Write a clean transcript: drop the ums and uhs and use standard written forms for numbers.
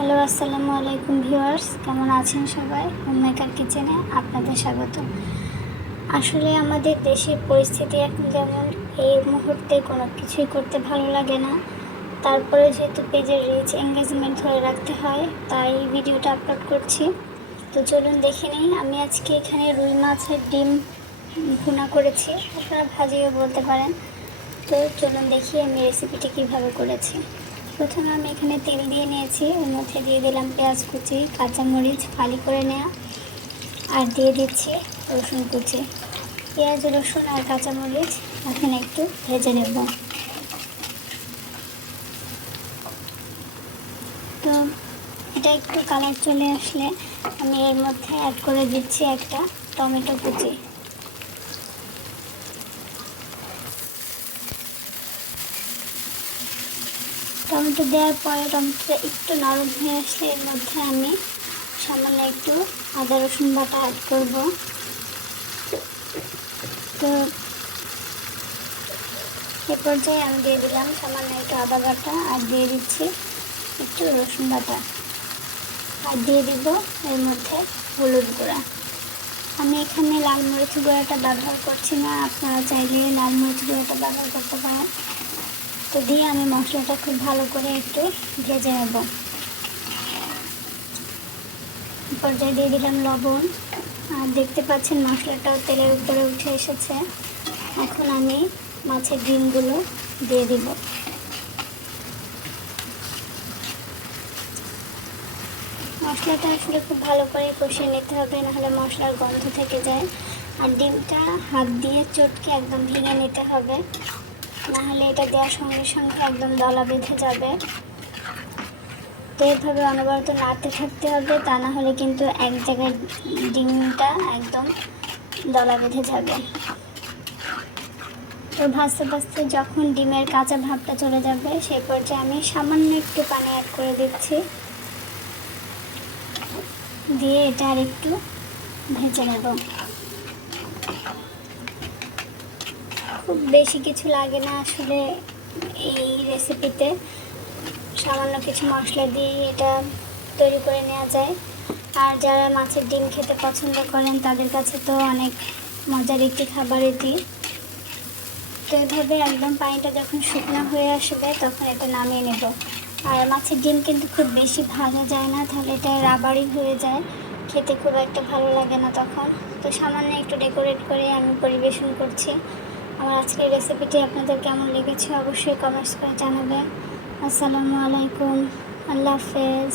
Hello, আসসালামু আলাইকুম viewers, কেমন আছেন সবাই? হোমমেকার কিচেনে আপনাদের স্বাগত। আসলে আমাদের দেশের পরিস্থিতি এখন যেমন, এই মুহূর্তে কোনো কিছুই করতে ভালো লাগে না। তারপরে যেহেতু পেজের রিচ এঙ্গেজমেন্ট ধরে রাখতে হয়, তাই ভিডিওটা আপলোড করছি। তো চলুন দেখে নিই। আমি আজকে এখানে রুই মাছের ডিম ভুনা করেছি, আপনারা ভাজিও বলতে পারেন। তো চলুন দেখি আমি রেসিপিটি কীভাবে করেছি। প্রথমে আমি এখানে তেল দিয়ে নিয়েছি, এর মধ্যে দিয়ে দিলাম পেঁয়াজ কুচি, কাঁচামরিচ ফালি করে নেওয়া, আর দিয়ে দিচ্ছি রসুন কুচি। পেঁয়াজ, রসুন আর কাঁচামরিচ এখন একটু ভেজে নেব। তো এটা একটু কালার চলে আসলে আমি এর মধ্যে অ্যাড করে দিচ্ছি একটা টমেটো কুচি। টমেটো দেওয়ার পরে টমেটোটা একটু নরম হয়ে আসলে এর মধ্যে আমি সামান্য একটু আদা রসুন বাটা অ্যাড করব। তো এ পর্যায়ে আমি দিয়ে দিলাম সামান্য একটু আদা বাটা, আর দিয়ে দিচ্ছি একটু রসুন বাটা, আর দিয়ে দিব এর মধ্যে হলুদ গুঁড়া। আমি এখানে লাল মরিচ গুঁড়াটা ব্যবহার করছি না, আপনারা চাইলে লাল মরিচ গুঁড়াটা ব্যবহার করতে পারেন। তো দিয়ে আমি মশলাটা খুব ভালো করে একটু ভেজে নেব। পর্যায়ে দিয়ে দিলাম লবণ, আর দেখতে পাচ্ছেন মশলাটাও তেলের উপরে উঠে এসেছে। এখন আমি মাছের ডিমগুলো দিয়ে দিব। মশলাটা আসলে খুব ভালো করে কষিয়ে নিতে হবে, নাহলে মশলার গন্ধ থেকে যায়। আর ডিমটা হাত দিয়ে চটকে একদম ভেঙে নিতে হবে, নাহলে এটা দেওয়ার সঙ্গে সঙ্গে একদম দলা বেঁধে যাবে। তো এইভাবে অনবরত নাড়তে থাকতে হবে, তা না হলে কিন্তু এক জায়গায় ডিমটা একদম দলা বেঁধে যাবে। তো ভাজতে ভাজতে যখন ডিমের কাঁচা ভাবটা চলে যাবে, সেই পর্যায়ে আমি সামান্য একটু পানি অ্যাড করে দিচ্ছি, দিয়ে এটা আর একটু ভেজে নেব। খুব বেশি কিছু লাগে না আসলে এই রেসিপিতে, সামান্য কিছু মশলা দিয়ে এটা তৈরি করে নেওয়া যায়। আর যারা মাছের ডিম খেতে পছন্দ করেন তাদের কাছে তো অনেক মজার একটি খাবার এটি। তো এভাবে একদম পানিটা যখন শুকনো হয়ে আসবে তখন এটা নামিয়ে নেব। আর মাছের ডিম কিন্তু খুব বেশি ভাজা যায় না, তাহলে এটা রাবারি হয়ে যায়, খেতে খুব একটা ভালো লাগে না তখন। তো সামান্য একটু ডেকোরেট করে আমি পরিবেশন করছি। আমার আজকের রেসিপিটি আপনাদের কেমন লেগেছে অবশ্যই কমেন্টস করে জানাবেন। আসসালামু আলাইকুম, আল্লাহ হাফেজ।